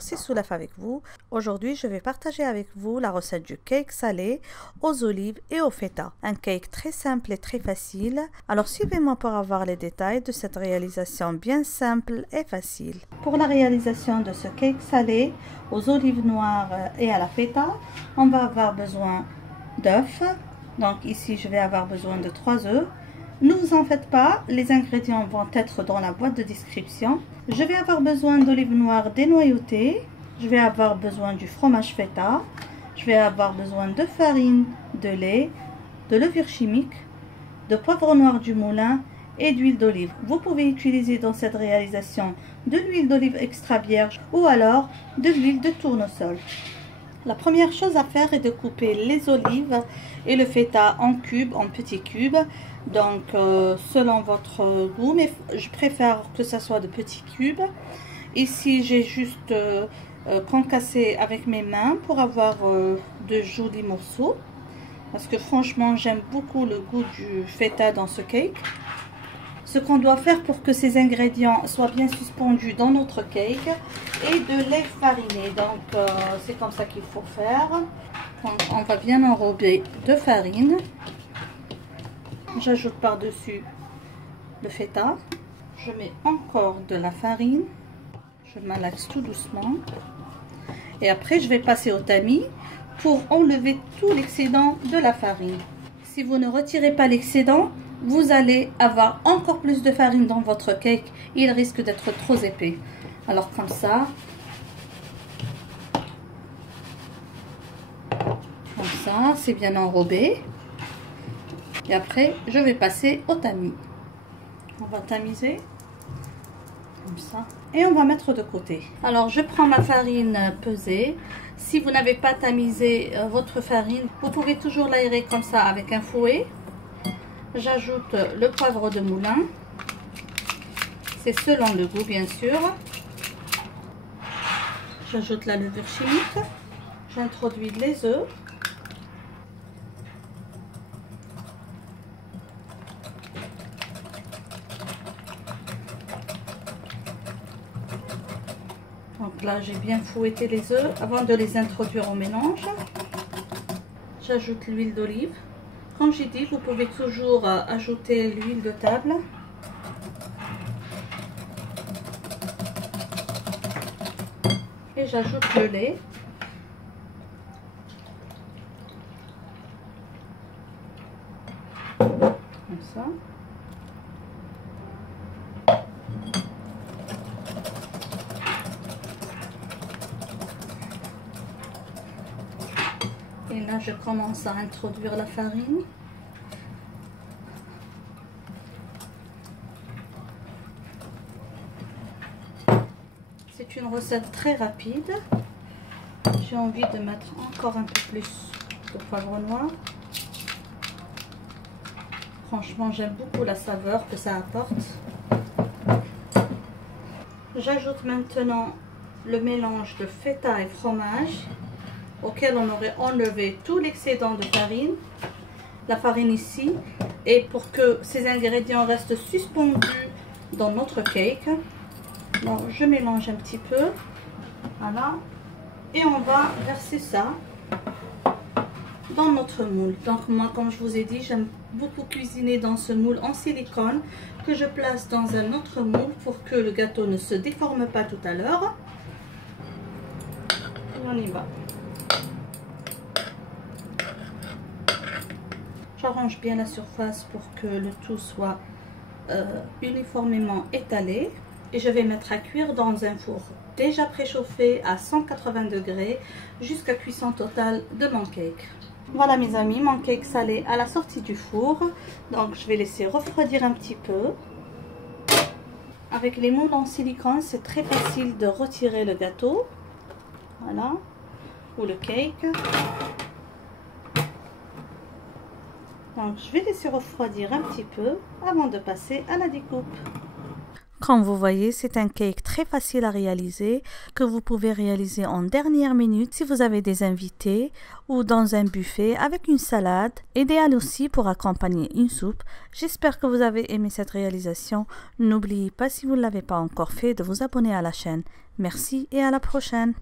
bonjour, c'est Soulaf avec vous. Aujourd'hui, je vais partager avec vous la recette du cake salé aux olives et au feta. Un cake très simple et très facile. Alors suivez-moi pour avoir les détails de cette réalisation bien simple et facile. Pour la réalisation de ce cake salé aux olives noires et à la feta, on va avoir besoin d'œufs. Donc ici, je vais avoir besoin de 3 œufs. Ne vous en faites pas, les ingrédients vont être dans la boîte de description. Je vais avoir besoin d'olives noires dénoyautées. Je vais avoir besoin du fromage feta. Je vais avoir besoin de farine, de lait, de levure chimique, de poivre noir du moulin et d'huile d'olive. Vous pouvez utiliser dans cette réalisation de l'huile d'olive extra vierge ou alors de l'huile de tournesol. La première chose à faire est de couper les olives et le feta en cubes, en petits cubes. Donc selon votre goût, mais je préfère que ça soit de petits cubes. Ici j'ai juste concassé avec mes mains pour avoir de jolis morceaux. Parce que franchement j'aime beaucoup le goût du feta dans ce cake. Ce qu'on doit faire pour que ces ingrédients soient bien suspendus dans notre cake est de les fariner. Donc c'est comme ça qu'il faut faire. Donc, on va bien enrober de farine. J'ajoute par-dessus le feta. Je mets encore de la farine. Je malaxe tout doucement. Et après je vais passer au tamis pour enlever tout l'excédent de la farine. Si vous ne retirez pas l'excédent, vous allez avoir encore plus de farine dans votre cake. Il risque d'être trop épais. Alors comme ça. Comme ça, c'est bien enrobé. Et après, je vais passer au tamis. On va tamiser. Comme ça. Et on va mettre de côté. Alors, je prends ma farine pesée. Si vous n'avez pas tamisé votre farine, vous pouvez toujours l'aérer comme ça avec un fouet. J'ajoute le poivre de moulin. C'est selon le goût, bien sûr. J'ajoute la levure chimique. J'introduis les œufs. Donc là, j'ai bien fouetté les œufs avant de les introduire au mélange. J'ajoute l'huile d'olive. Comme j'ai dit, vous pouvez toujours ajouter l'huile de table. Et j'ajoute le lait. Comme ça. Et là, je commence à introduire la farine. C'est une recette très rapide. J'ai envie de mettre encore un peu plus de poivre noir. Franchement, j'aime beaucoup la saveur que ça apporte. J'ajoute maintenant le mélange de feta et fromage, auquel on aurait enlevé tout l'excédent de farine. La farine ici, et pour que ces ingrédients restent suspendus dans notre cake. Donc je mélange un petit peu, voilà, et on va verser ça dans notre moule. Donc moi, comme je vous ai dit, j'aime beaucoup cuisiner dans ce moule en silicone que je place dans un autre moule pour que le gâteau ne se déforme pas tout à l'heure. On y va. J'arrange bien la surface pour que le tout soit uniformément étalé. Et je vais mettre à cuire dans un four déjà préchauffé à 180 degrés jusqu'à cuisson totale de mon cake. Voilà mes amis, mon cake salé à la sortie du four. Donc je vais laisser refroidir un petit peu. Avec les moules en silicone, c'est très facile de retirer le gâteau. Voilà, ou le cake. Donc je vais laisser refroidir un petit peu avant de passer à la découpe. Comme vous voyez, c'est un cake très facile à réaliser que vous pouvez réaliser en dernière minute si vous avez des invités ou dans un buffet avec une salade, idéal aussi pour accompagner une soupe. J'espère que vous avez aimé cette réalisation. N'oubliez pas, si vous ne l'avez pas encore fait, de vous abonner à la chaîne. Merci et à la prochaine.